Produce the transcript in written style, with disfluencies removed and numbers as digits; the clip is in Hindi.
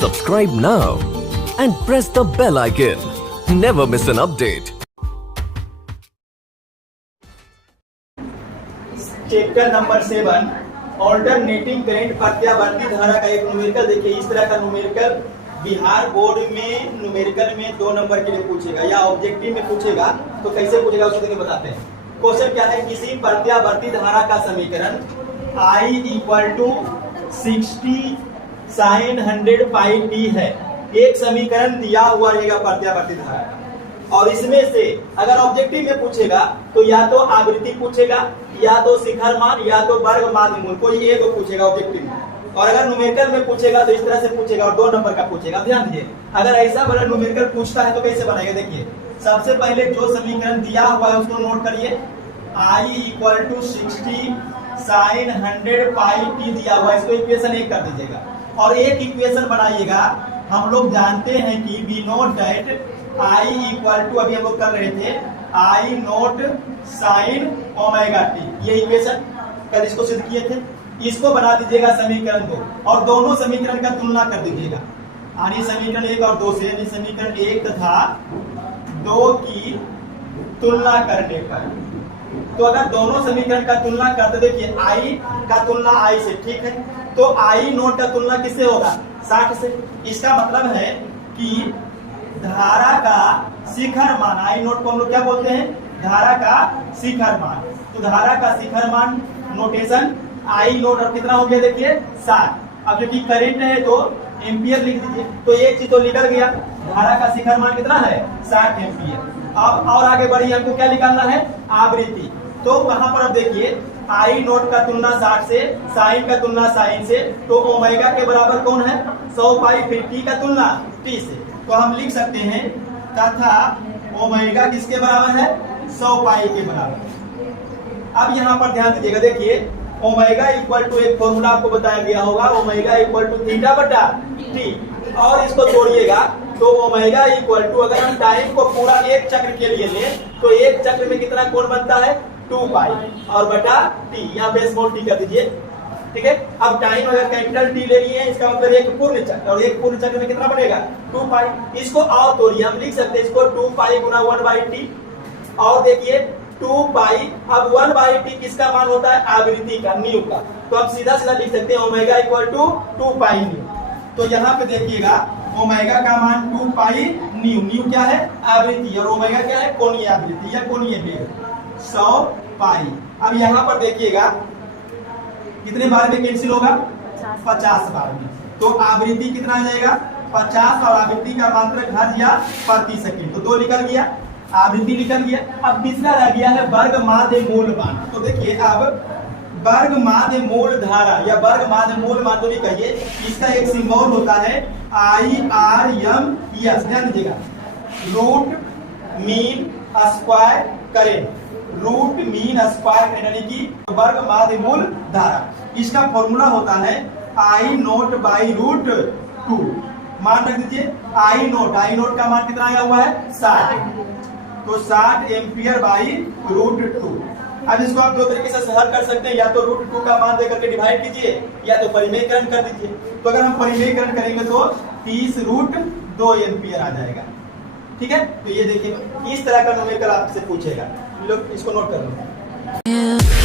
Subscribe now and press the bell icon. Never miss an update. Chapter number 7 alternating current प्रत्यावर्ती धारा का एक न्यूमेरिकल देखिए। इस तरह का न्यूमेरिकल बिहार बोर्ड में न्यूमेरिकल में 2 नंबर के लिए पूछेगा या ऑब्जेक्टिव में पूछेगा। तो कैसे पूछेगा उसको देखिए बताते हैं। क्वेश्चन क्या है, किसी प्रत्यावर्ती धारा का समीकरण I equal to 60 sin 100 pi T है। एक समीकरण दिया हुआ रहेगा प्रत्यावर्ती धारा का, और इसमें से अगर ऑब्जेक्टिव में पूछेगा तो या तो आवृत्ति पूछेगा, या तो शिखर मान, या तो वर्ग माध्य मूल, कोई एक पूछेगा ऑब्जेक्टिव में। और अगर न्यूमेरिकल में पूछेगा तो इस तरह से पूछेगा और 2 नंबर का पूछेगा। ध्यान दीजिए, अगर ऐसा बड़ा न्यूमेरिकल पूछता है तो कैसे बनाएगा देखिए। सबसे पहले जो समीकरण दिया हुआ है उसको नोट करिए। I equal to 60 sin 100 pi T दिया हुआ है, इसको इक्वेशन 1 कर दीजिएगा और एक इक्वेशन बनाइएगा। हम लोग जानते हैं कि we note that I equal to, अभी हम लोग कर रहे थे, I naught sine omega T, ये इक्वेशन कल इसको सिद्ध किए थे। इसको बना दीजिएगा समीकरण 2 और दोनों समीकरण का तुलना कर दीजिएगा। यानी समीकरण 1 और 2 से, यानी समीकरण 1 तथा 2 की तुलना करने पर, तो अगर दोनों समीकरण का तुलना करते देखिए I का तुलना I से, ठीक है, तो I नोट का तुलना किससे होगा, 60 से। इसका मतलब है कि धारा का शिखर मान, I नोट को हम लोग क्या बोलते हैं, धारा का शिखर मान। तो धारा का शिखर मान नोटेशन I नोट और कितना हो गया देखिए 60। अब क्योंकि करंट है तो एम्पियर लिख दीजिए, तो एक चीज तो निकल गया, धारा का शिखर मान कितना है 60 एम्पियर। अब और आगे बढ़िए, हमको क्या निकालना है, आवृत्ति। तो वहां पर अब देखिए I नोट का तुलना 60 से, साइन का तुलना साइन से, तो ओमेगा के बराबर कौन है 100 पाई, फिर टी का तुलना टी से। तो हम लिख सकते हैं तथा ओमेगा किसके बराबर है 100 पाई के बराबर। अब यहाँ पर ध्यान दीजिएगा, देखिए ओमेगा इक्वल टू एक फॉर्मूला आपको बताया गया होगा, ओमेगा इक्वल टू थीटा बटा टी, और इसको जोड़िएगा तो ओमेगा इक्वल टू, अगर हम टाइम को पूरा एक चक्र के लिए लें तो एक चक्र में कितना कोण बनता है 2 पाई और बटा टी, यहाँ पे स्मॉल टी कर दीजिए, ठीक है। अब टाइम अगर कैपिटल टी ले लिए हैं, इसका मतलब एक पूर्ण चक्र, और एक पूर्ण चक्र में कितना बनेगा 2 पाई। इसको और तोड़िए, हम लिख सकते हैं इसको 2 पाई गुना 1 बाई टी, और देखिए 2 पाई, अब 1 बाई टी किसका मान होता है, आवृत्ति का, न्यू का। तो अब सीधा सीधा लिख सकते हैं omega equal to 2 pi nu. तो यहाँ पे देखिएगा ओमेगा का मान 2 पाई न्यू, न्यू क्या है आवृत्ति, और ओमेगा क्या है कोणीय आवृत्ति या कोणीय वेग 100 पाई। अब यहाँ पर देखिएगा कितने बार में कैंसिल होगा, 50 बार में। तो आवृत्ति कितना आ जाएगा 50, और आवृत्ति का मात्रक हर्ट्ज या प्रति सेकंड, तो 2 निकल गया, आवृत्ति निकल गया। अब तीसरा रह गया है वर्ग माध्य मूल मान। तो देखिए अब वर्ग माध्य मूल धारा या वर्ग माध्य मूल मान तो भी कहिए, इसका एक सिंबल होता है IRMS। ध्यान दीजिएगा, root mean square current, root mean square यानी कि वर्ग माध्य मूल धारा। इसका फॉर्मूला होता है I नोट बाई रूट 2। मान रख दीजिए I नोट का मान कितना आया हुआ है 60, तो 60 एम्पियर बाई रूट 2। अब इसको आप 2 तरीके से हल कर सकते हैं, या तो रूट 2 का मान देकर के डिवाइड कीजिए, या तो परिमेयकरण कर दीजिए। तो अगर हम परिमेयकरण करेंगे तो 30 रूट 2 एम्पियर आ जाएगा, ठीक है। तो ये देखिए इस तरह का न्यूमेरिकल आपसे पूछेगा, लोग इसको नोट कर लो।